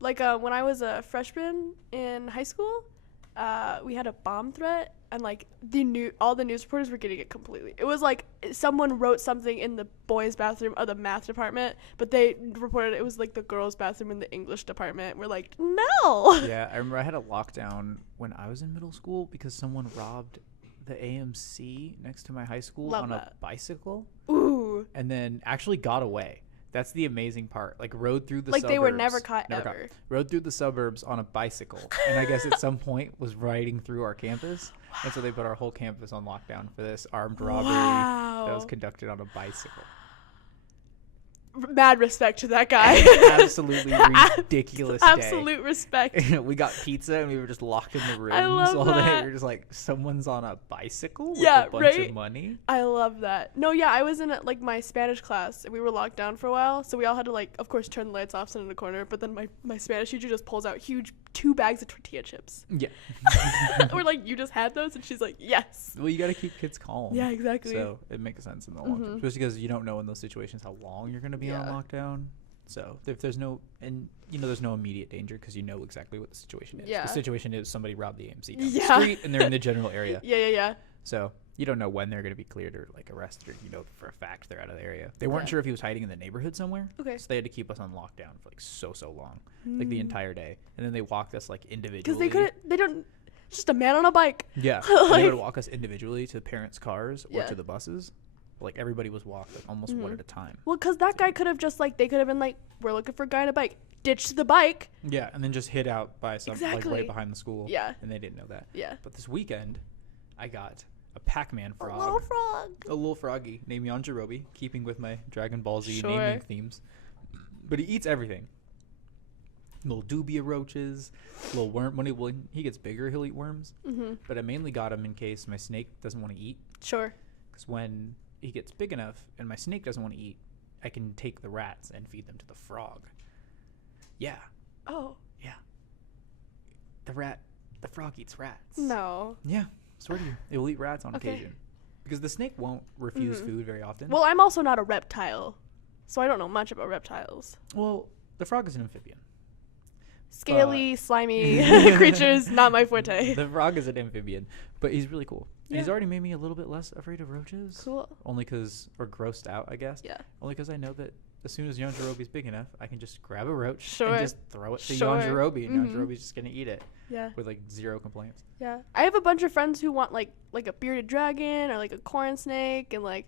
Like when I was a freshman in high school, we had a bomb threat, and like all the news reporters were getting it completely. It was like someone wrote something in the boys' bathroom of the math department, but they reported it was like the girls' bathroom in the English department. We're like, no. Yeah, I remember I had a lockdown when I was in middle school because someone robbed the AMC next to my high school on a bicycle. Ooh. And then actually got away. That's the amazing part. Like rode through the suburbs. Like they were never caught ever. Rode through the suburbs on a bicycle. And I guess at some point was riding through our campus. Wow. And so they put our whole campus on lockdown for this armed robbery that was conducted on a bicycle. Mad respect to that guy. Absolutely ridiculous Absolute respect. We got pizza and we were just locked in the rooms all that. day. We were just like, someone's on a bicycle with a bunch of money. I love that. No, yeah, I was in like my Spanish class and we were locked down for a while. So we all had to like, of course, turn the lights off, sit in a corner. But then my Spanish teacher just pulls out huge 2 bags of tortilla chips. Yeah. We're like, you just had those? And she's like, yes. Well, you got to keep kids calm. Yeah, exactly. So it makes sense in the long term. Especially because you don't know in those situations how long you're going to be on lockdown. So if there's no, and there's no immediate danger because you know exactly what the situation is. Yeah. The situation is somebody robbed the AMC down the street and they're in the general area. Yeah. So you don't know when they're going to be cleared or like arrested, or for a fact they're out of the area. They weren't sure if he was hiding in the neighborhood somewhere. Okay. So they had to keep us on lockdown for like so long, like the entire day. And then they walked us like individually. Because they don't, just a man on a bike. Yeah. They would walk us individually to parents' cars or to the buses. Like everybody was walked like almost one at a time. Well, because that guy could have just like, they could have been like, we're looking for a guy on a bike. Ditched the bike. Yeah, and then just hid out by some like right behind the school. Yeah. And they didn't know that. Yeah. But this weekend, I got a Pac-Man frog. A little frog. A little froggy named Yajirobe, keeping with my Dragon Ball Z naming themes. But he eats everything. Little dubia roaches, little worm. When he gets bigger, he'll eat worms. Mm-hmm. But I mainly got him in case my snake doesn't want to eat. Sure. Because when he gets big enough and my snake doesn't want to eat, I can take the rats and feed them to the frog. Yeah. Oh. Yeah. The frog eats rats. No. Yeah. Swear to you. It will eat rats on occasion. Because the snake won't refuse food very often. Well, I'm also not a reptile, so I don't know much about reptiles. Well, the frog is an amphibian. Scaly, slimy creatures, not my forte. The frog is an amphibian, but he's really cool. Yeah. He's already made me a little bit less afraid of roaches. Cool. Only because, or grossed out, I guess. Yeah. Only because I know that as soon as Yajirobe's big enough, I can just grab a roach and just throw it to Yajirobe, and Yajirobe's just going to eat it. Yeah. With like 0 complaints. Yeah. I have a bunch of friends who want like a bearded dragon or like a corn snake, and like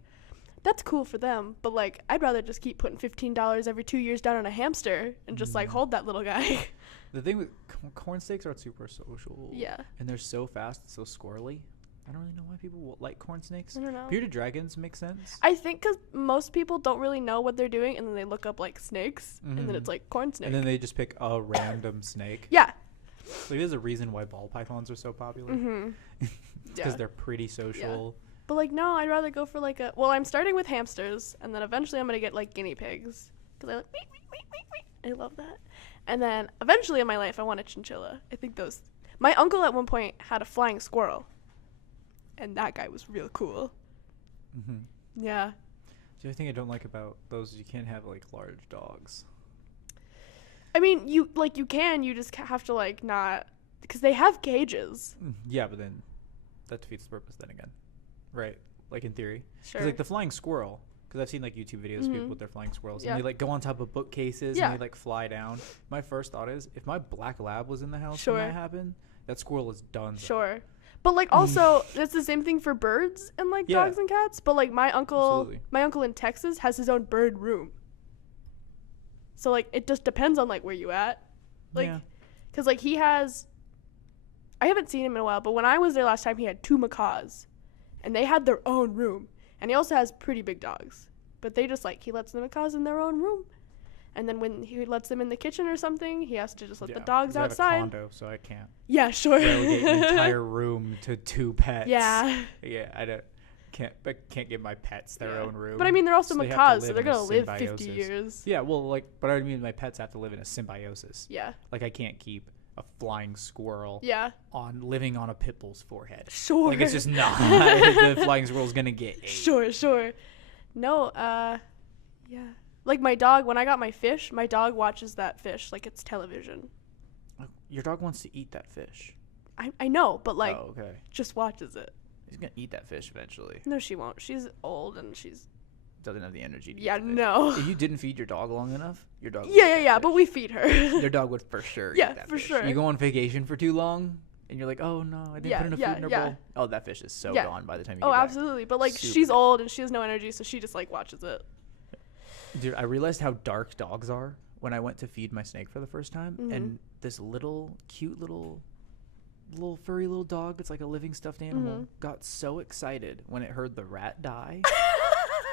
that's cool for them, but like I'd rather just keep putting $15 every 2 years down on a hamster and just like hold that little guy. The thing with corn snakes are super social. Yeah. And they're so fast and so squirrely. I don't really know why people like corn snakes. I don't know. Bearded dragons make sense. I think because most people don't really know what they're doing, and then they look up like snakes, and then it's like corn snake. And then they just pick a random snake. Yeah. Like there's a reason why ball pythons are so popular. Because they're pretty social. Yeah. But like no, I'd rather go for like a. Well, I'm starting with hamsters, and then eventually I'm gonna get like guinea pigs because I like. I love that. And then eventually in my life, I want a chinchilla. I think those. My uncle at one point had a flying squirrel, and that guy was real cool. Yeah. The only thing I don't like about those is you can't have like large dogs. I mean, you can. You just have to like not, because they have cages. Yeah, but then that defeats the purpose. Then again, right? Like in theory, Sure. Because like the flying squirrel. Because I've seen like YouTube videos of people with their flying squirrels, and they like go on top of bookcases and they like fly down. My first thought is, if my black lab was in the house when that happened, that squirrel is done. Sure. But like also, it's the same thing for birds and like dogs and cats. But like my uncle in Texas has his own bird room. So like it just depends on like where you at, like, because like he has. I haven't seen him in a while, but when I was there last time, he had 2 macaws, and they had their own room. And he also has pretty big dogs, but they just like, he lets the macaws in their own room. And then when he lets them in the kitchen or something, he has to just let the dogs outside. I have a condo, so I can't. Yeah, sure. Relegate an entire room to 2 pets. Yeah. Yeah, I can't give my pets their own room. But I mean, they're also macaws, so they're gonna live 50 years. Yeah, well, like, but I mean, my pets have to live in a symbiosis. Yeah. Like, I can't keep a flying squirrel living on a pit bull's forehead. Sure. Like, it's just not. The flying squirrel's gonna get ate. Sure. No, yeah. Like my dog, when I got my fish, my dog watches that fish like it's television. Your dog wants to eat that fish. I know, but like, just watches it. He's gonna eat that fish eventually. No, she won't. She's old and she's doesn't have the energy to eat no. If you didn't feed your dog long enough, your dog would yeah, but we feed her. Your dog would for sure eat that for fish. sure. You go on vacation for too long and you're like, oh no, I didn't put enough food in her bowl. Oh, that fish is so gone by the time you get back. Absolutely. But like she's old and she has no energy, so she just like watches it. Dude, I realized how dark dogs are when I went to feed my snake for the first time, and this cute little furry little dog that's like a living stuffed animal got so excited when it heard the rat die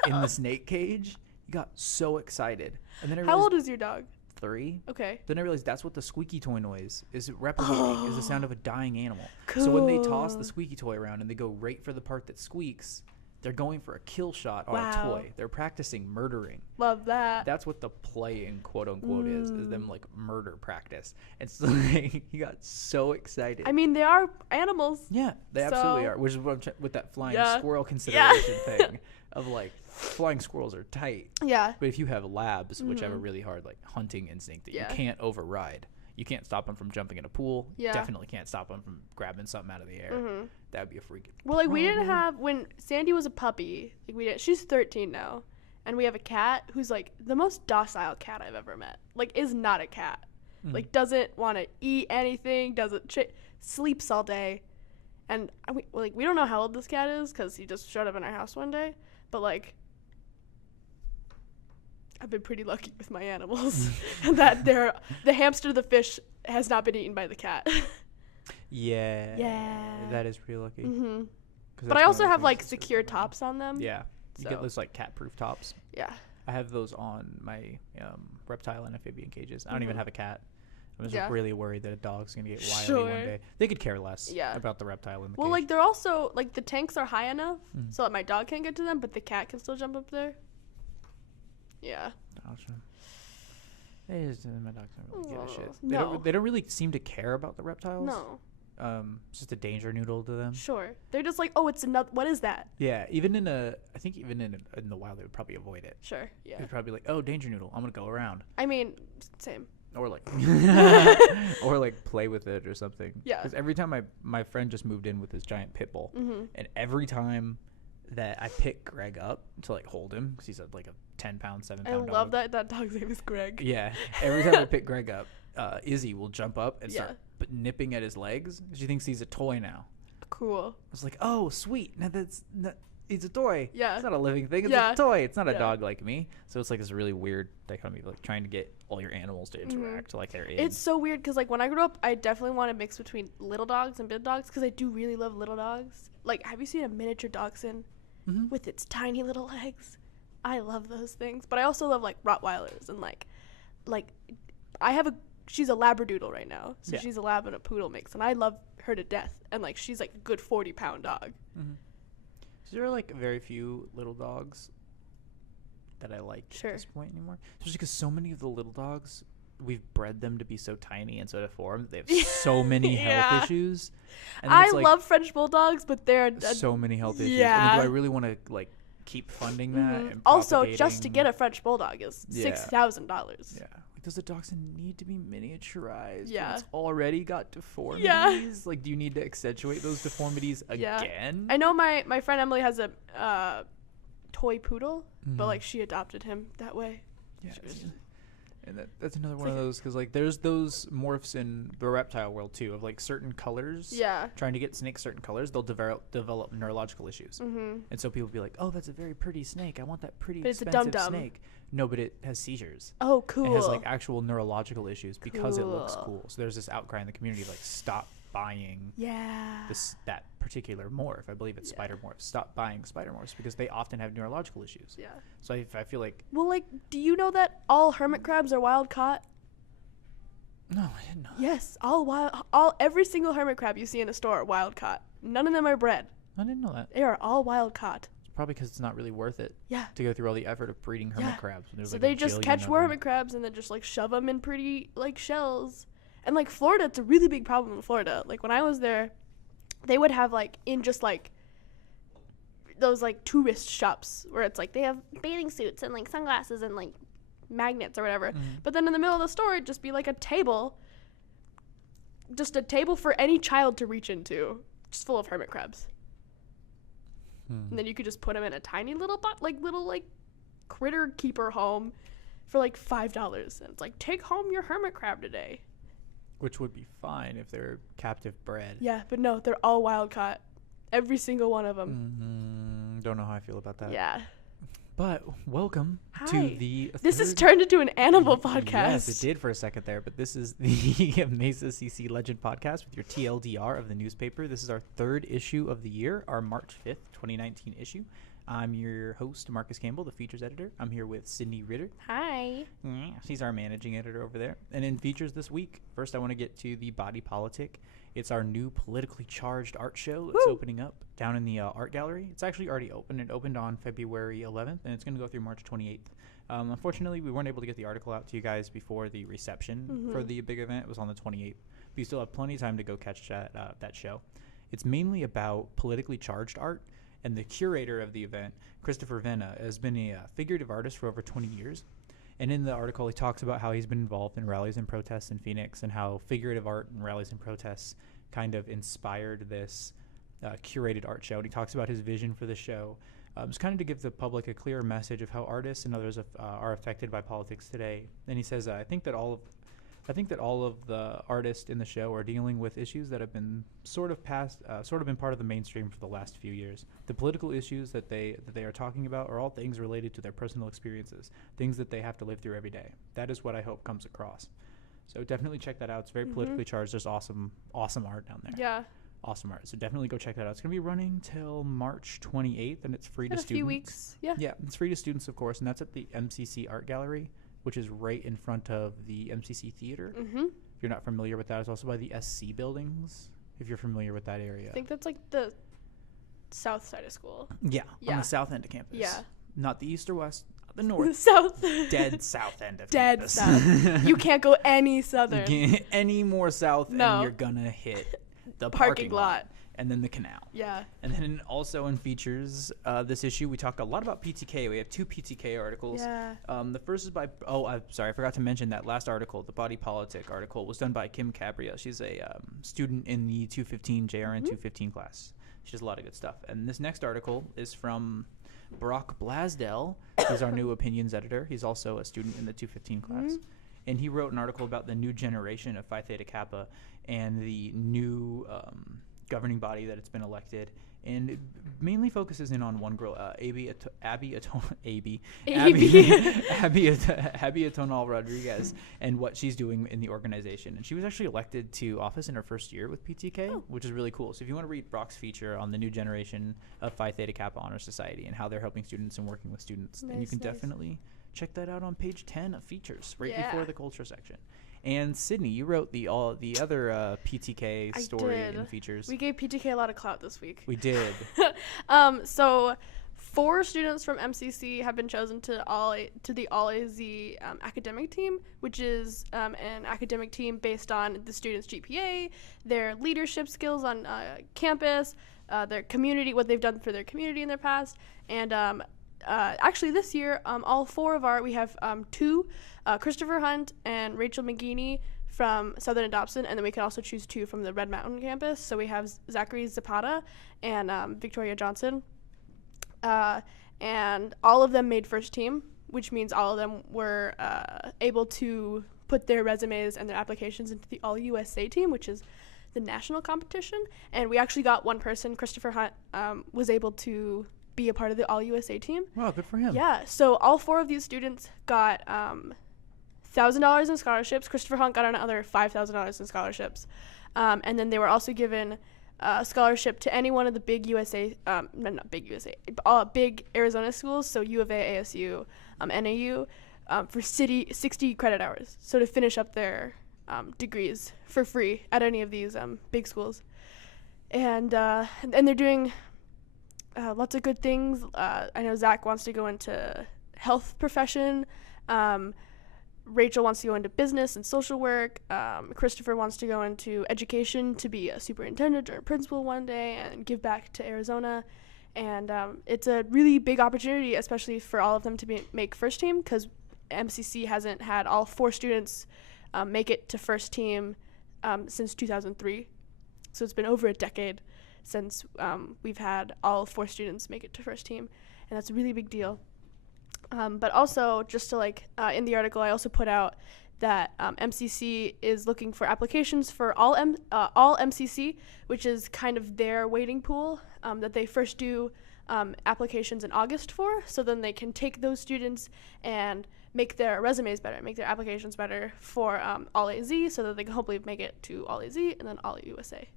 in the snake cage. He got so excited. And then I realized, how old is your dog? 3. Okay. Then I realized that's what the squeaky toy noise is replicating, is the sound of a dying animal. Cool. So when they toss the squeaky toy around and they go right for the part that squeaks, they're going for a kill shot on a toy. They're practicing murdering. Love that. That's what the playing, quote unquote, is them like murder practice. And so like, he got so excited. I mean, they are animals. Yeah, they absolutely are. Which is what I'm with that flying squirrel consideration thing of like, flying squirrels are tight. Yeah. But if you have labs, which have a really hard like hunting instinct that you can't override. You can't stop them from jumping in a pool. Yeah. Definitely can't stop them from grabbing something out of the air. That would be a freaking Well, like we didn't have, when Sandy was a puppy, like she's 13 now, and we have a cat who's like the most docile cat I've ever met. Like is not a cat. Like doesn't want to eat anything, doesn't sleeps all day. And we don't know how old this cat is because he just showed up in our house one day. But like, I've been pretty lucky with my animals that the hamster, the fish has not been eaten by the cat. Yeah. That is pretty lucky. But I also have like secure tops on them. Yeah. You get those like cat-proof tops. Yeah. I have those on my reptile and amphibian cages. I don't even have a cat. I'm just really worried that a dog's going to get wily one day. They could care less about the reptile in the cage. Well, like they're also, like the tanks are high enough so that my dog can't get to them, but the cat can still jump up there. Yeah. My dogs don't really give a shit. They don't really seem to care about the reptiles. No. It's just a danger noodle to them. Sure. They're just like, oh, it's another. What is that? Yeah. Even in the wild, they would probably avoid it. Sure. Yeah. They'd probably be like, oh, danger noodle. I'm gonna go around. I mean, same. Or like, play with it or something. Yeah. Because every time my friend just moved in with his giant pit bull, and every time that I pick Greg up to like hold him, because he's like a 10-pound, 7-pound dog. I love that dog's name is Greg. Yeah. Every time I pick Greg up, Izzy will jump up and start nipping at his legs. She thinks he's a toy now. Cool. I was like, oh, sweet. Now it's a toy. Yeah. It's not a living thing. It's a toy. It's not a dog like me. So it's like this really weird dichotomy of like trying to get all your animals to interact like they're in. It's so weird because like when I grew up, I definitely want to mix between little dogs and big dogs because I do really love little dogs. Like, have you seen a miniature dachshund with its tiny little legs? I love those things. But I also love like Rottweilers and like she's a Labradoodle right now. So she's a lab and a poodle mix, and I love her to death. And like she's like a good 40-pound dog. So there are like very few little dogs that I like at this point anymore. Especially because so many of the little dogs, we've bred them to be so tiny and so deformed. They have so many health issues. And I love French bulldogs, but they're so many health issues. And do I really want to like keep funding that? And also, just to get a French bulldog is $6,000. Yeah. Does the dachshund need to be miniaturized? Yeah. It's already got deformities? Yeah. Like, do you need to accentuate those deformities again? I know my friend Emily has a toy poodle, but, like, she adopted him that way. Yeah. And that's another one of those, because, like, there's those morphs in the reptile world, too, of, like, certain colors. Yeah. Trying to get snakes certain colors, they'll develop neurological issues. And so people will be like, oh, that's a very pretty snake. I want that pretty expensive snake. No, but it has seizures. Oh, cool. It has like actual neurological issues because it looks cool. So there's this outcry in the community of like, stop buying that particular morph. I believe it's spider morphs. Stop buying spider morphs because they often have neurological issues. Yeah. So I feel like... Well, like, do you know that all hermit crabs are wild caught? No, I didn't know that. Yes, every single hermit crab you see in a store are wild caught. None of them are bred. I didn't know that. They are all wild caught. Probably because it's not really worth it. Yeah. To go through all the effort of breeding hermit crabs. So like they just catch hermit crabs and then just like shove them in pretty like shells. And like Florida, it's a really big problem in Florida. Like when I was there, they would have like in just like those like tourist shops where it's like they have bathing suits and like sunglasses and like magnets or whatever. But then in the middle of the store, it'd just be like a table for any child to reach into, just full of hermit crabs. And then you could just put them in a tiny little critter keeper home for like $5. And it's like, take home your hermit crab today. Which would be fine if they're captive bred. Yeah, but no, they're all wild caught. Every single one of them. Don't know how I feel about that. Yeah. But welcome to the This has turned into an animal podcast. Yes, it did for a second there. But this is the MesaCC Legend podcast with your TLDR of the newspaper. This is our third issue of the year, our March 5th, 2019 issue. I'm your host, Marcus Campbell, the features editor. I'm here with Sydney Ritter. Hi. She's our managing editor over there. And in features this week, first I want to get to the Body Politic. It's our new politically charged art show that's opening up down in the art gallery. It's actually already open. It opened on February 11th, and it's going to go through March 28th. Unfortunately, we weren't able to get the article out to you guys before the reception for the big event. It was on the 28th. But you still have plenty of time to go catch that show. It's mainly about politically charged art. And the curator of the event, Christopher Venna, has been a figurative artist for over 20 years. And in the article, he talks about how he's been involved in rallies and protests in Phoenix and how figurative art and rallies and protests kind of inspired this curated art show. And he talks about his vision for the show, just kind of to give the public a clearer message of how artists and others are affected by politics today. And he says, I think that all of the artists in the show are dealing with issues that have been sort of been part of the mainstream for the last few years. The political issues that they are talking about are all things related to their personal experiences, things that they have to live through every day. That is what I hope comes across. So definitely check that out. It's very politically charged. There's awesome art down there. Yeah. Awesome art. So definitely go check that out. It's going to be running till March 28th, and it's free to students. A few weeks. Yeah. Yeah, it's free to students, of course, and that's at the MCC Art Gallery, which is right in front of the MCC Theater. If you're not familiar with that, it's also by the SC buildings, if you're familiar with that area. I think that's like the south side of school. Yeah, on the south end of campus. Yeah. Not the east or west, the north. South. Dead south end of Dead campus. South. You can't go any southern. You can't any more south, and you're going to hit the parking lot. And then the canal. Yeah. And then also in features, this issue, we talk a lot about PTK. We have two PTK articles. Yeah. The first is by, I'm sorry, I forgot to mention that last article, the Body Politic article, was done by Kim Cabria. She's a student in the 215, JRN 215 class. She does a lot of good stuff. And this next article is from Brock Blasdell. He's our new opinions editor. He's also a student in the 215 class. And he wrote an article about the new generation of Phi Theta Kappa and the new governing body that it's been elected, and it mainly focuses in on one girl, Abby Atonal Rodriguez, and what she's doing in the organization. And she was actually elected to office in her first year with PTK, which is really cool. So if you want to read Brock's feature on the new generation of Phi Theta Kappa Honor Society and how they're helping students and working with students, then you can definitely check that out on page 10 of features, right before the culture section. And Sydney, you wrote the other PTK story and features. We gave PTK a lot of clout this week. We did. So 4 students from MCC have been chosen to the All AZ academic team, which is an academic team based on the students' GPA, their leadership skills on campus, their community, what they've done for their community in their past, and actually this year, all 4 of we have 2. Christopher Hunt and Rachel McGeaney from Southern and Dobson, and then we can also choose 2 from the Red Mountain campus. So we have Zachary Zapata and Victoria Johnson, and all of them made first team, which means all of them were able to put their resumes and their applications into the All USA team, which is the national competition. And we actually got one person, Christopher Hunt, was able to be a part of the All USA team. Wow, good for him. Yeah, so all 4 of these students got $1,000 in scholarships. Christopher Hunt got another $5,000 in scholarships. And then they were also given a scholarship to any one of the big big Arizona schools, so U of A, ASU, NAU, for 60 credit hours. So to finish up their degrees for free at any of these big schools. And they're doing lots of good things. I know Zach wants to go into health profession. Rachel wants to go into business and social work. Christopher wants to go into education to be a superintendent or a principal one day and give back to Arizona. And it's a really big opportunity, especially for all of them to make first team, because MCC hasn't had all 4 students make it to first team since 2003. So it's been over a decade since we've had all 4 students make it to first team, and that's a really big deal. But also, just to in the article, I also put out that MCC is looking for applications for all MCC, which is kind of their waiting pool that they first do applications in August for, so then they can take those students and make their resumes better, make their applications better for All AZ, so that they can hopefully make it to All AZ and then All USA.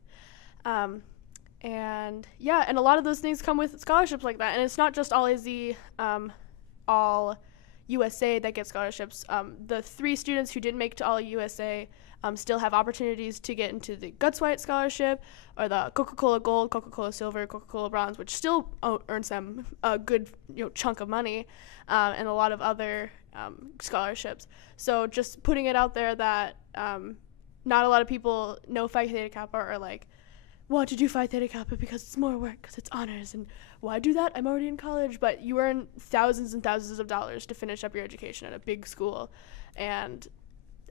And a lot of those things come with scholarships like that, and it's not just All AZ, All USA that get scholarships. The 3 students who didn't make it to All USA still have opportunities to get into the Guts White Scholarship or the Coca-Cola Gold, Coca-Cola Silver, Coca-Cola Bronze, which still earns them a good chunk of money, and a lot of other scholarships. So just putting it out there that not a lot of people know Phi Theta Kappa or want to do Phi Theta Kappa because it's more work, because it's honors, and why do that? I'm already in college. But you earn thousands and thousands of dollars to finish up your education at a big school, and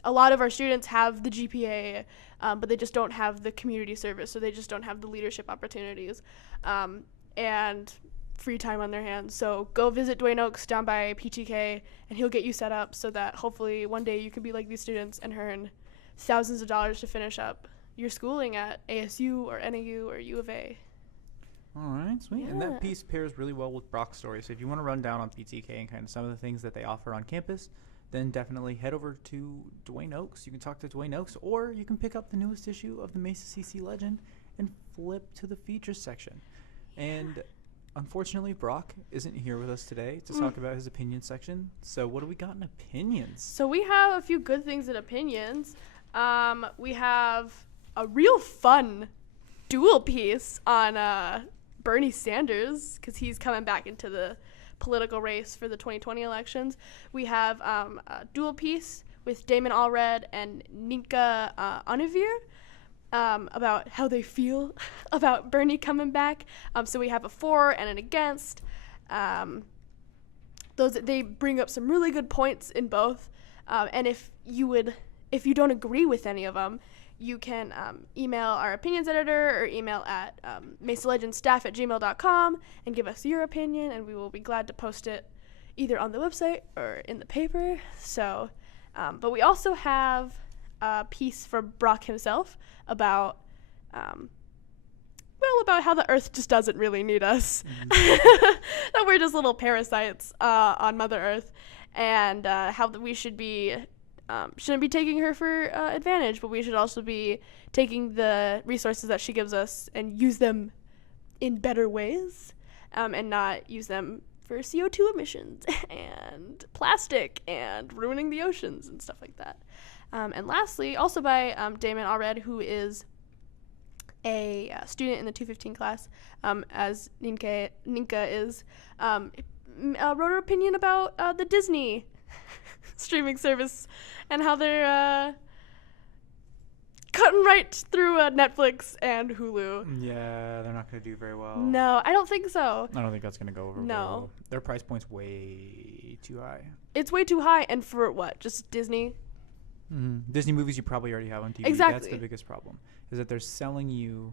a lot of our students have the GPA, but they just don't have the community service, so they just don't have the leadership opportunities and free time on their hands. So go visit Dwayne Oaks down by PTK, and he'll get you set up so that hopefully one day you can be like these students and earn thousands of dollars to finish up your schooling at ASU or NAU or U of A. All right, sweet. Yeah. And that piece pairs really well with Brock's story. So if you want to run down on PTK and kind of some of the things that they offer on campus, then definitely head over to Dwayne Oaks. You can talk to Dwayne Oaks, or you can pick up the newest issue of the MesaCC Legend and flip to the features section. And unfortunately, Brock isn't here with us today to talk about his opinion section. So what do we got in opinions? So we have a few good things in opinions. We have a real fun dual piece on Bernie Sanders, because he's coming back into the political race for the 2020 elections. We have a dual piece with Damon Allred and Ninka Onivir about how they feel about Bernie coming back. So we have a for and an against. They bring up some really good points in both. And if you don't agree with any of them, you can email our opinions editor or email at mesalegendstaff@gmail.com and give us your opinion, and we will be glad to post it either on the website or in the paper. So, but we also have a piece for Brock himself about how the Earth just doesn't really need us, that we're just little parasites on Mother Earth, and how we should be shouldn't be taking her for advantage, but we should also be taking the resources that she gives us and use them in better ways, and not use them for CO2 emissions and plastic and ruining the oceans and stuff like that. And lastly, also by Damon Allred, who is a student in the 215 class, as Ninka is, wrote her opinion about the Disney streaming service and how they're cutting right through Netflix and Hulu. Yeah, they're not going to do very well. No, I don't think so. I don't think that's going to go over no. well. Their price point's way too high. It's way too high, and for what? Just Disney? Mm-hmm. Disney movies you probably already have on TV. Exactly. That's the biggest problem, is that they're selling you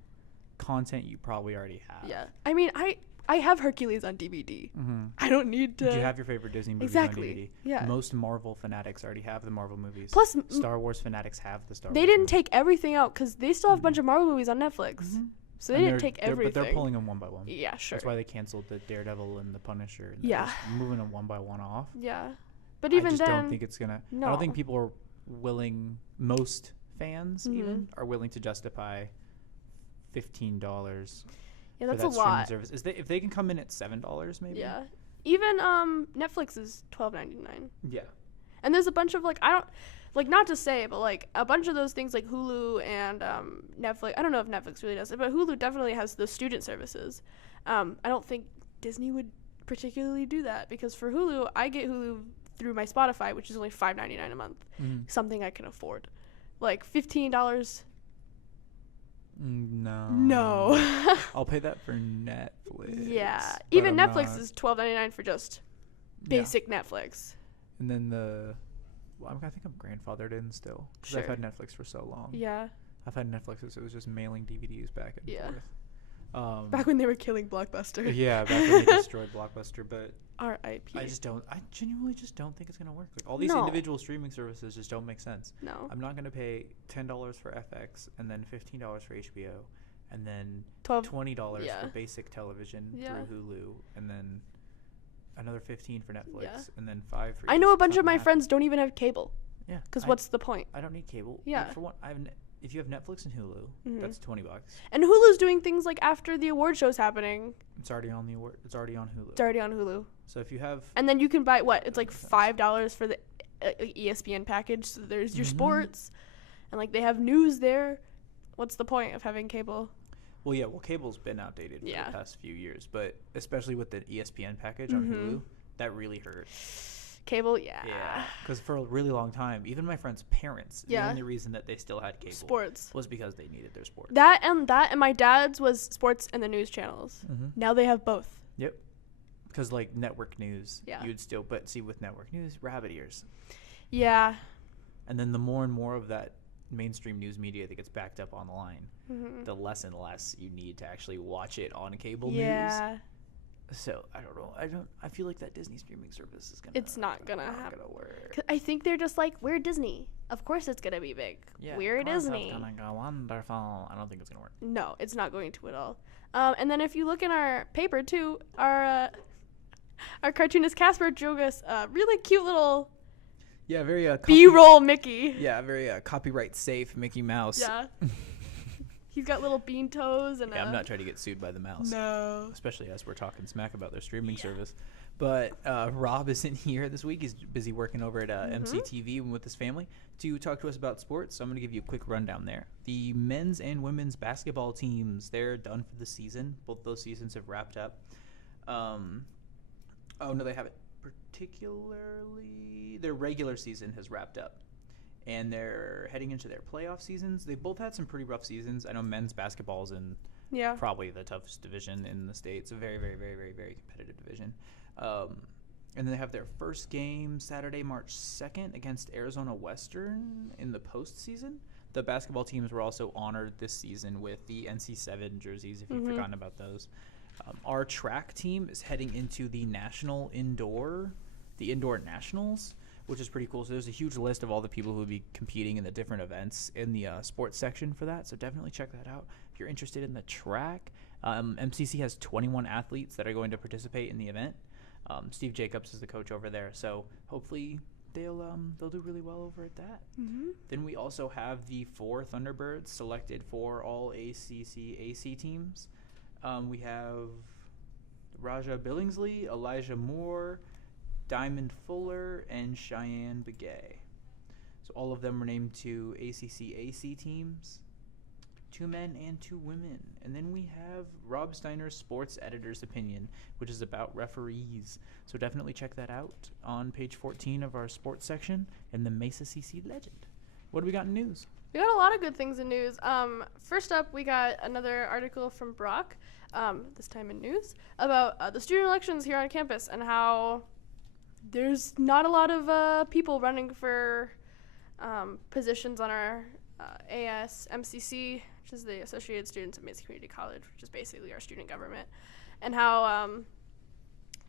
content you probably already have. Yeah. I mean, I have Hercules on DVD. Mm-hmm. I don't need to. You have your favorite Disney movies on DVD. Yeah. Most Marvel fanatics already have the Marvel movies. Plus, Star Wars fanatics have the Star Wars. They didn't movies. take everything out because they still have a bunch of Marvel movies on Netflix. Mm-hmm. So they didn't take everything. But they're pulling them one by one. Yeah, sure. That's why they canceled the Daredevil and the Punisher. And yeah. Moving them one by one off. Yeah. But even then. I just don't think it's going to. No. I don't think people are willing, most fans even, are willing to justify $15. Yeah, that's a lot. Service. If they can come in at $7, maybe. Yeah, even Netflix is $12.99. Yeah, and there's a bunch of not to say, but a bunch of those things like Hulu and Netflix. I don't know if Netflix really does it, but Hulu definitely has the student services. I don't think Disney would particularly do that, because for Hulu, I get Hulu through my Spotify, which is only $5.99 a month, something I can afford. $15. No. I'll pay that for Netflix. Yeah. Even Netflix is $12.99 for just basic Netflix. And then I think I'm grandfathered in still because I've had Netflix for so long. Yeah. I've had Netflix since it was just mailing DVDs back and forth. Back when they were killing Blockbuster. Yeah, back when they destroyed Blockbuster, but R.I.P. I genuinely just don't think it's gonna work. Like all these individual streaming services just don't make sense. No. I'm not gonna pay $10 for FX and then $15 for HBO, and then $20 for basic television through Hulu, and then another $15 for Netflix, and then $5 for. I know a bunch of my friends don't even have cable. Yeah. Because what's the point? I don't need cable. Yeah. Like, for one, if you have Netflix and Hulu, that's $20. And Hulu's doing things like after the award show's happening. It's already on Hulu. It's already on Hulu. So if you have. And then you can buy it's like $5 for the ESPN package. So there's your sports, and like they have news there. What's the point of having cable? Well, yeah. Well, cable's been outdated for the past few years, but especially with the ESPN package on Hulu, that really hurt. Cable, yeah. Because for a really long time, even my friends' parents, the only reason that they still had cable was because they needed their sports. That and my dad's was sports and the news channels. Now they have both. Yep. Because like network news, you'd still, but see with network news, rabbit ears. Yeah. And then the more and more of that mainstream news media that gets backed up online, the less and less you need to actually watch it on cable news. So I don't know. I feel like that Disney streaming service is gonna. It's not gonna work. I think they're just like, we're Disney. Of course it's gonna be big. Yeah, we're Disney. It's gonna go wonderful. I don't think it's gonna work. No, it's not going to at all. And then if you look in our paper too, our cartoonist Casper drew us a really cute little. Yeah, very B-roll Mickey. Yeah, very copyright safe Mickey Mouse. Yeah. He's got little bean toes and. Yeah, I'm not trying to get sued by the mouse. No. Especially as we're talking smack about their streaming service. But Rob isn't here this week. He's busy working over at MCTV with his family to talk to us about sports. So I'm going to give you a quick rundown there. The men's and women's basketball teams, they're done for the season. Both those seasons have wrapped up. Oh, no, they haven't. Particularly, their regular season has wrapped up. And they're heading into their playoff seasons. They both had some pretty rough seasons. I know men's basketball is in probably the toughest division in the States. A very, very, very, very, very competitive division. And then they have their first game Saturday, March 2nd against Arizona Western in the postseason. The basketball teams were also honored this season with the NC7 jerseys, if you've forgotten about those. Our track team is heading into the Indoor Nationals, which is pretty cool. So there's a huge list of all the people who will be competing in the different events in the sports section for that. So definitely check that out if you're interested in the track. MCC has 21 athletes that are going to participate in the event. Steve Jacobs is the coach over there, so hopefully they'll do really well over at that. Then we also have the 4 Thunderbirds selected for all ACC AC teams. We have Raja Billingsley, Elijah Moore, Diamond Fuller, and Cheyenne Begay. So all of them were named to ACC AC teams, 2 men and 2 women. And then we have Rob Steiner's sports editor's opinion, which is about referees. So definitely check that out on page 14 of our sports section in the MesaCC Legend. What do we got in news? We got a lot of good things in news. First up, we got another article from Brock, this time in news, about the student elections here on campus and how there's not a lot of people running for positions on our ASMCC, which is the Associated Students of Mesa Community College, which is basically our student government, and how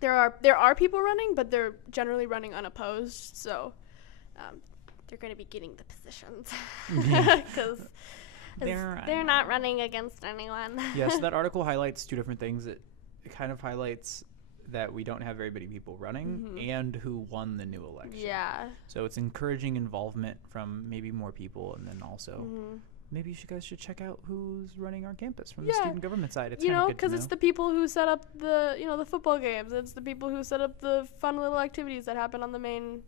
there are people running, but they're generally running unopposed. So they're going to be getting the positions because they're not running against anyone. Yes, that article highlights 2 different things. It kind of highlights that we don't have very many people running and who won the new election. Yeah. So it's encouraging involvement from maybe more people, and then also maybe you guys should check out who's running our campus from the student government side. It's because it's the people who set up the the football games. It's the people who set up the fun little activities that happen on the main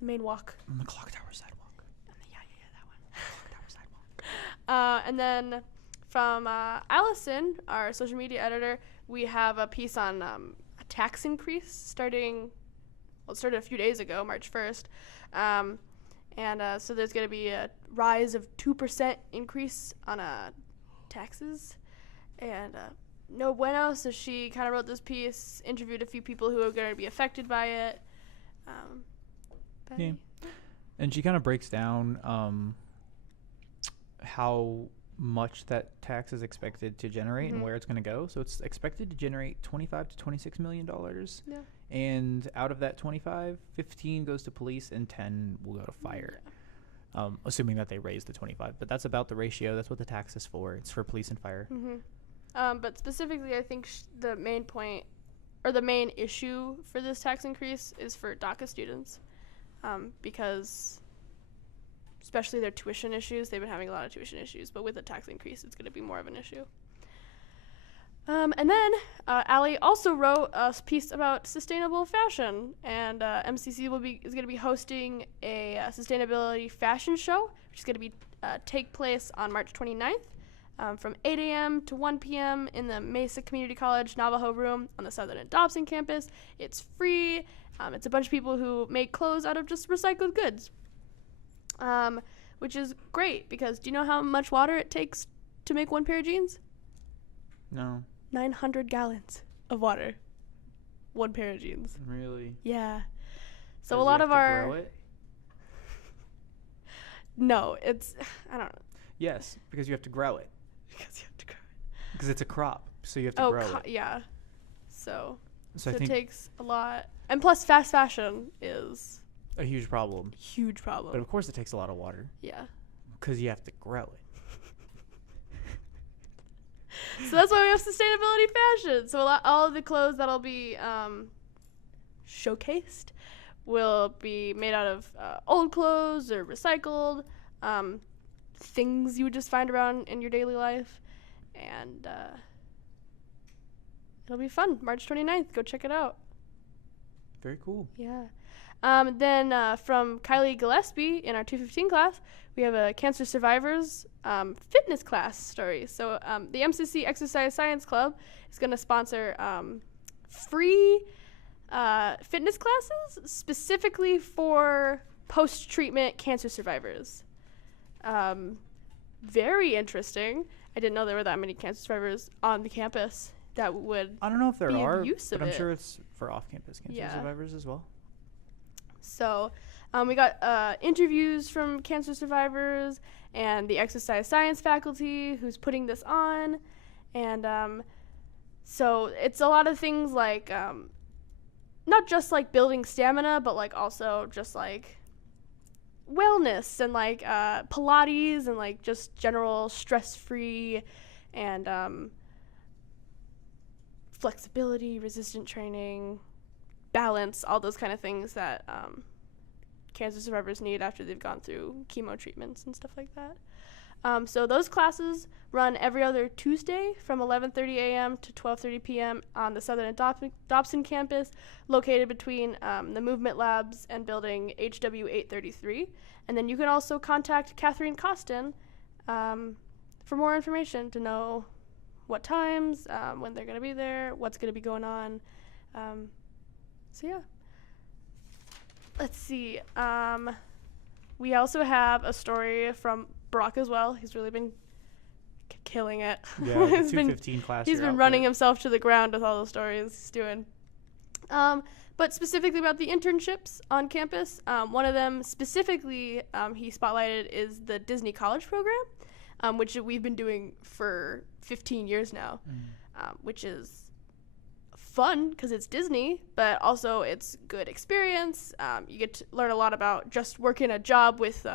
walk. On the clock tower sidewalk. That one. Clock tower sidewalk. And then from Allison, our social media editor, we have a piece on a tax increase started a few days ago, March 1st. So there's going to be a rise of 2% increase on taxes. And no bueno, so she kind of wrote this piece, interviewed a few people who are going to be affected by it. Yeah. And she kind of breaks down how much that tax is expected to generate and where it's going to go. So it's expected to generate $25 to $26 million. Yeah. And out of that 25, 15 goes to police and 10 will go to fire. Yeah. Assuming that they raise the 25. But that's about the ratio. That's what the tax is for. It's for police and fire. But specifically, I think the main point or the main issue for this tax increase is for DACA students, because especially their tuition issues. They've been having a lot of tuition issues, but with the tax increase, it's going to be more of an issue. And then Allie also wrote a piece about sustainable fashion, and MCC is going to be hosting a sustainability fashion show, which is going to be take place on March 29th from 8 a.m. to 1 p.m. in the Mesa Community College Navajo Room on the Southern and Dobson campus. It's free. It's a bunch of people who make clothes out of just recycled goods, which is great because do you know how much water it takes to make one pair of jeans? No. 900 gallons of water. One pair of jeans. Really? Yeah. So a lot of our... grow it? No, it's... I don't know. Yes, because you have to grow it. Because you have to grow it. Because it's a crop, so you have to grow it. Yeah. So I think it takes a lot. And plus fast fashion is... a huge problem. Huge problem. But of course it takes a lot of water. Yeah. Because you have to grow it. So that's why we have sustainability fashion. So all of the clothes that'll be showcased will be made out of old clothes or recycled things you would just find around in your daily life. And it'll be fun. March 29th. Go check it out. Very cool. Yeah. Then from Kylie Gillespie in our 215 class, we have a cancer survivors fitness class story. So the MCC Exercise Science Club is going to sponsor free fitness classes specifically for post-treatment cancer survivors. Very interesting. I didn't know there were that many cancer survivors on the campus that would I don't know if there are, but I'm sure it's for off-campus cancer survivors as well. So we got interviews from cancer survivors and the exercise science faculty who's putting this on. And so it's a lot of things like not just like building stamina, but like also just like wellness and like Pilates and like just general stress-free and flexibility, resistant training, balance, all those kind of things that cancer survivors need after they've gone through chemo treatments and stuff like that. So those classes run every other Tuesday from 11:30 a.m. to 12:30 p.m. on the Southern and Dobson campus, located between the Movement Labs and building HW 833. And then you can also contact Catherine Costin for more information to know what times, when they're going to be there, what's going to be going on. So yeah. Let's see. We also have a story from Brock as well. He's really been killing it. Yeah, the 215 class. He's been running himself to the ground with all the stories he's doing. But specifically about the internships on campus, one of them specifically he spotlighted is the Disney College program, which we've been doing for 15 years now, which is fun because it's Disney, but also it's good experience. You get to learn a lot about just working a job with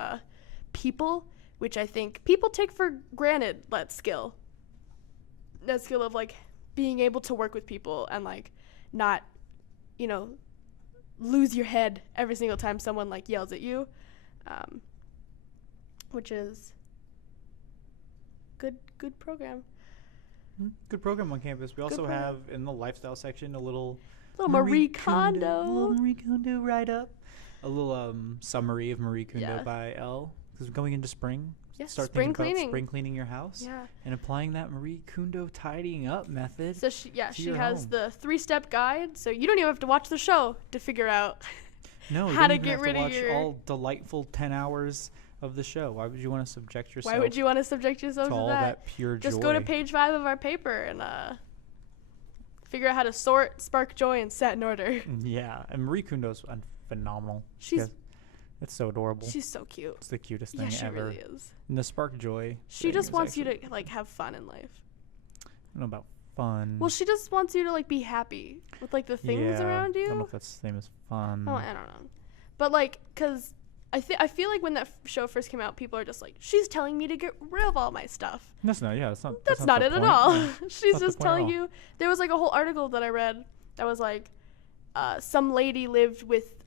people, which I think people take for granted. That skill of like being able to work with people and like not, lose your head every single time someone like yells at you, which is good program. Good program on campus. We also have in the lifestyle section a little Marie Kondo. Little Marie Kondo write-up. A little summary of Marie Kondo by Elle. Because we're going into spring. Yes, start spring thinking cleaning. about spring cleaning your house. Yeah. And applying that Marie Kondo tidying up method. So she has the 3-step guide. So you don't even have to watch the show to figure out how to get rid of your all delightful 10 hours of the show. Why would you want to subject yourself? Why would you want to subject yourself to all that pure joy? Just go to page 5 of our paper and figure out how to sort, spark joy, and set in order. Yeah, and Marie Kondo's phenomenal. It's so adorable. She's so cute. It's the cutest thing she ever. really is. And the Spark Joy. She just wants you to like have fun in life. I don't know about fun. Well, she just wants you to like be happy with like the things around you. I don't know if that's the same as fun. Oh, I don't know. But like, cause I feel like when that show first came out, people are just like, she's telling me to get rid of all my stuff. That's not. Yeah, that's not it at all. Yeah. She's just telling you. There was like a whole article that I read that was like, some lady lived with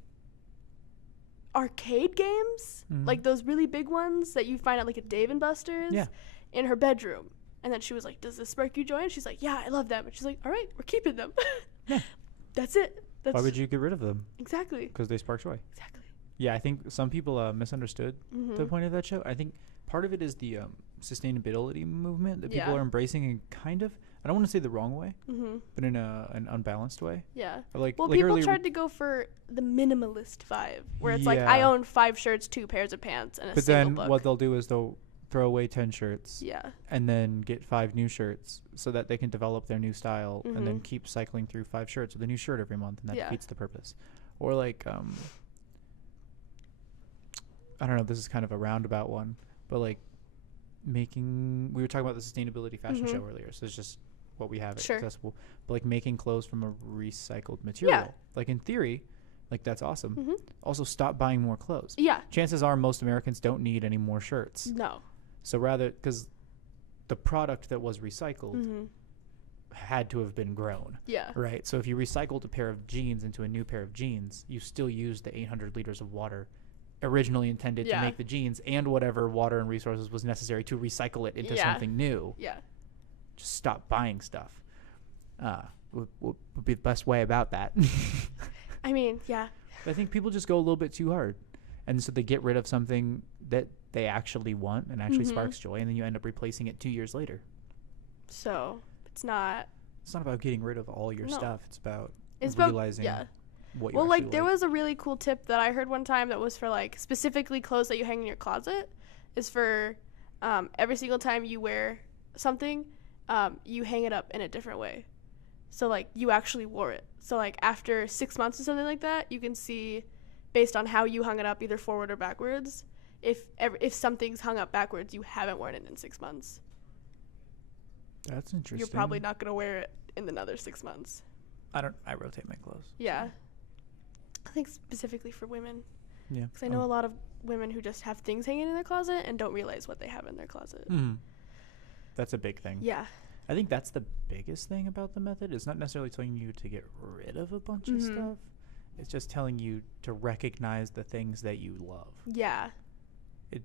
arcade games, like those really big ones that you find at like a Dave and Buster's, in her bedroom. And then she was like, does this spark you joy? And she's like, yeah, I love them. And she's like, all right, we're keeping them. That's it. Why would you get rid of them? Exactly. Because they spark joy. Exactly. Yeah, I think some people misunderstood the point of that show. I think part of it is the sustainability movement that people are embracing in kind of, I don't want to say the wrong way, but in an unbalanced way. Yeah. Like, well, like people tried to go for the minimalist vibe, where it's like, I own 5 shirts, 2 pairs of pants, and a single book. But then what they'll do is they'll throw away 10 shirts. Yeah. And then get 5 new shirts so that they can develop their new style and then keep cycling through 5 shirts with a new shirt every month, and that defeats the purpose. Or like, I don't know, this is kind of a roundabout one, but like we were talking about the sustainability fashion show earlier, so it's just what we have accessible, but like making clothes from a recycled material, like in theory, like that's awesome. Also, stop buying more clothes. Chances are most Americans don't need any more shirts. No. So rather, because the product that was recycled had to have been grown. Right. So if you recycled a pair of jeans into a new pair of jeans, you still used the 800 liters of water originally intended to make the jeans and whatever water and resources was necessary to recycle it into something new. Just stop buying stuff. Would be the best way about that. I mean, I think people just go a little bit too hard, and so they get rid of something that they actually want and actually sparks joy, and then you end up replacing it 2 years later. So it's not about getting rid of all your stuff. It's about realizing what you well, like there was a really cool tip that I heard one time that was for like specifically clothes that you hang in your closet, is for every single time you wear something, you hang it up in a different way. So like you actually wore it. So like after 6 months or something like that, you can see based on how you hung it up, either forward or backwards, if something's hung up backwards, you haven't worn it in 6 months. That's interesting. You're probably not gonna wear it in another 6 months. I rotate my clothes. Yeah. I think specifically for women. Yeah. Because I know a lot of women who just have things hanging in their closet and don't realize what they have in their closet. That's a big thing. Yeah. I think that's the biggest thing about the method. It's not necessarily telling you to get rid of a bunch of stuff. It's just telling you to recognize the things that you love. Yeah.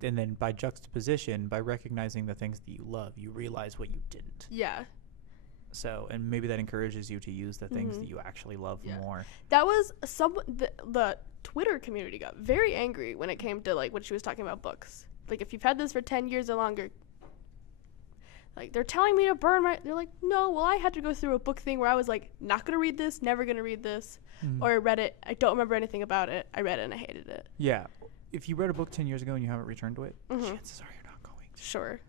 And then by juxtaposition, by recognizing the things that you love, you realize what you didn't. Yeah. So, and maybe that encourages you to use the things that you actually love more. That was the Twitter community got very angry when it came to like when she was talking about books. Like, if you've had this for 10 years or longer, like, they're telling me to burn they're like, no, well, I had to go through a book thing where I was like, not gonna read this, never gonna read this, or I read it, I don't remember anything about it, I read it and I hated it. Yeah. If you read a book 10 years ago and you haven't returned to it, chances are you're not going to. Sure.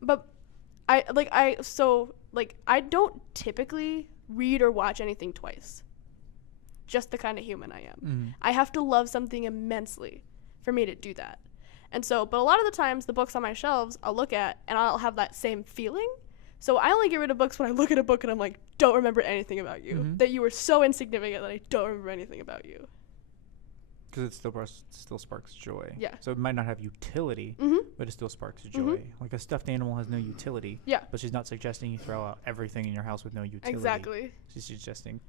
But I don't typically read or watch anything twice. Just the kind of human I am. I have to love something immensely for me to do that. And so, but a lot of the times the books on my shelves I'll look at and I'll have that same feeling. So I only get rid of books when I look at a book and I'm like, don't remember anything about you. That you were so insignificant that I don't remember anything about you. Because it still sparks joy. Yeah. So it might not have utility, but it still sparks joy. Like a stuffed animal has no utility. Yeah. But she's not suggesting you throw out everything in your house with no utility. Exactly. She's suggesting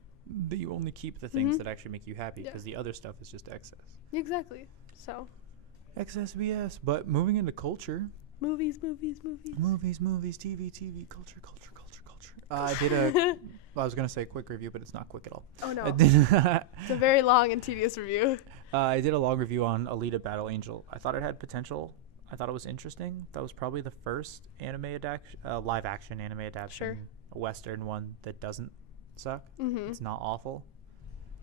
that you only keep the things that actually make you happy, because the other stuff is just excess. Exactly. So. Excess BS. But moving into culture. Movies, TV, culture. I was going to say a quick review, but it's not quick at all. Oh, no. It's a very long and tedious review. I did a long review on Alita Battle Angel. I thought it had potential. I thought it was interesting. That was probably the first live-action anime adaptation, a Western one that doesn't suck. It's not awful.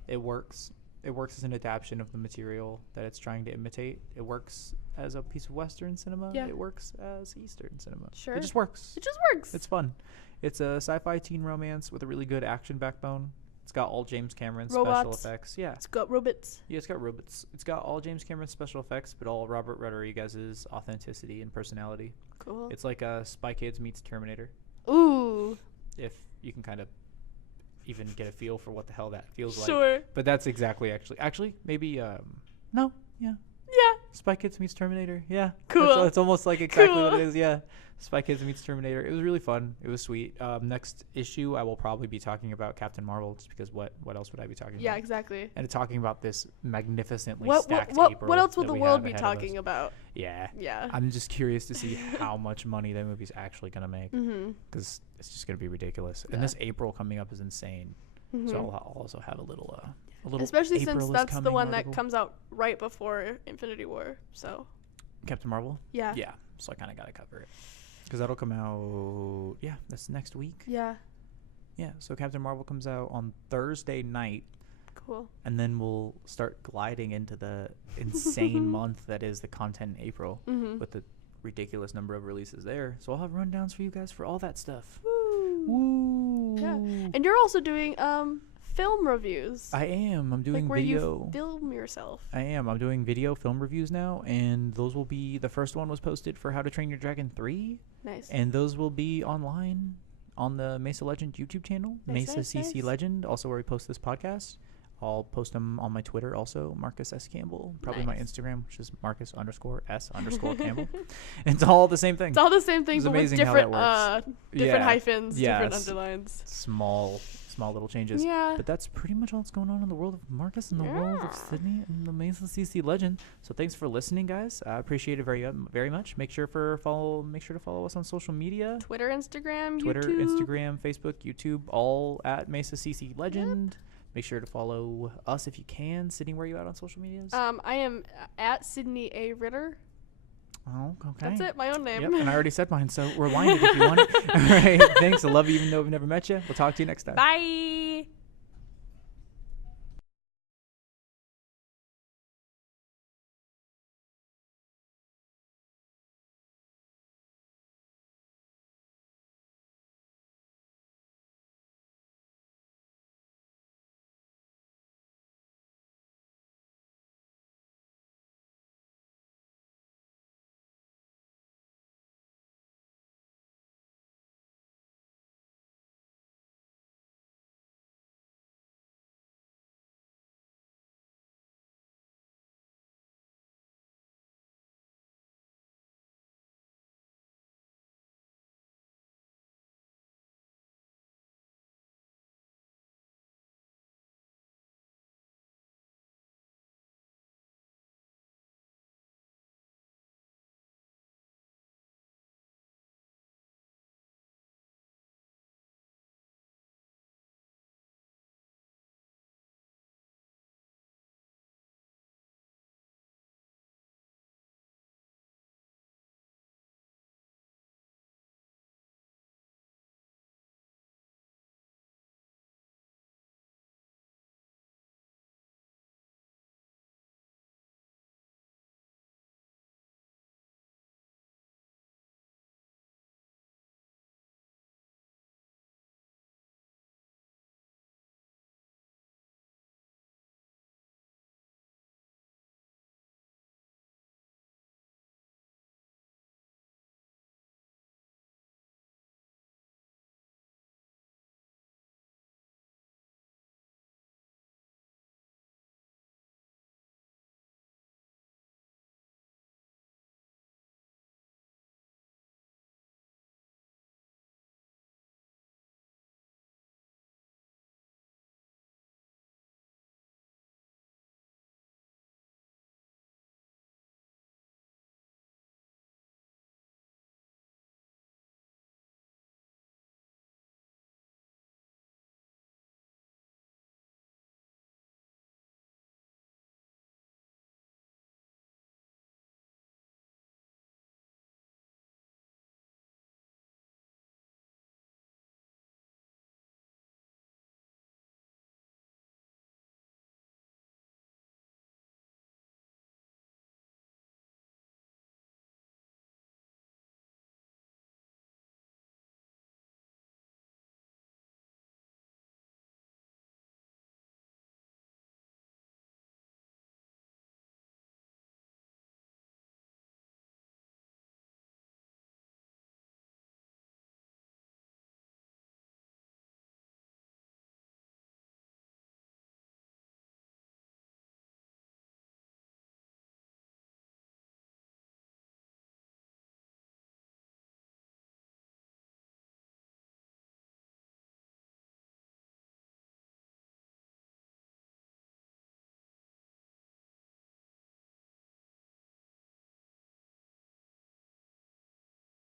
It works. It works as an adaptation of the material that it's trying to imitate. It works as a piece of Western cinema. Yeah. It works as Eastern cinema. Sure. It just works. It just works. It's fun. It's a sci-fi teen romance with a really good action backbone. It's got all James Cameron Robots. special effects. Yeah. It's got robots. Yeah, it's got robots. It's got all James Cameron special effects, but all Robert Ritter, you guys' authenticity and personality. Cool. It's like Spy Kids meets Terminator. Ooh. If you can kind of even get a feel for what the hell that feels like. Sure. But that's exactly actually maybe no, yeah. Yeah. Spy Kids meets Terminator. Yeah. Cool. It's almost like exactly what it is. Yeah. Spy Kids meets Terminator. It was really fun. It was sweet. Next issue, I will probably be talking about Captain Marvel, just because what else would I be talking about? Yeah, exactly. And talking about this magnificently stacked April. What else would the world be talking about? Yeah. Yeah. I'm just curious to see how much money that movie's actually going to make, because it's just going to be ridiculous. Yeah. And this April coming up is insane. So I'll also have a little especially April since that's the one article. that comes out right before Infinity War. So Captain Marvel? Yeah. Yeah. So I kind of got to cover it. Because that'll come out, that's next week. Yeah. Yeah, so Captain Marvel comes out on Thursday night. Cool. And then we'll start gliding into the insane month that is the content in April with the ridiculous number of releases there. So I'll have rundowns for you guys for all that stuff. Woo. Yeah. And you're also doing film reviews. I am. I'm doing where video. You film yourself. I am. I'm doing video film reviews now, and those will be, the first one was posted for How to Train Your Dragon 3. Nice. And those will be online on the Mesa Legend YouTube channel, MesaCC Legend, also where we post this podcast. I'll post them on my Twitter also, Marcus S. Campbell. Probably my Instagram, which is Marcus_S_Campbell. It's all the same thing. It's all the same thing, but with different hyphens, different underlines. Small little changes. Yeah. But that's pretty much all that's going on in the world of Marcus and the world of Sydney and the MesaCC Legend. So thanks for listening, guys. I appreciate it very much. Make sure to follow us on social media. Twitter, Instagram, Facebook, YouTube, all at MesaCC Legend. Yep. Make sure to follow us if you can. Sydney, where are you at on social medias? I am at Sydney A. Ritter. Oh, okay. That's it, my own name. Yep, and I already said mine, so rewind it if you want it. All right, thanks. I love you even though I've never met you. We'll talk to you next time. Bye.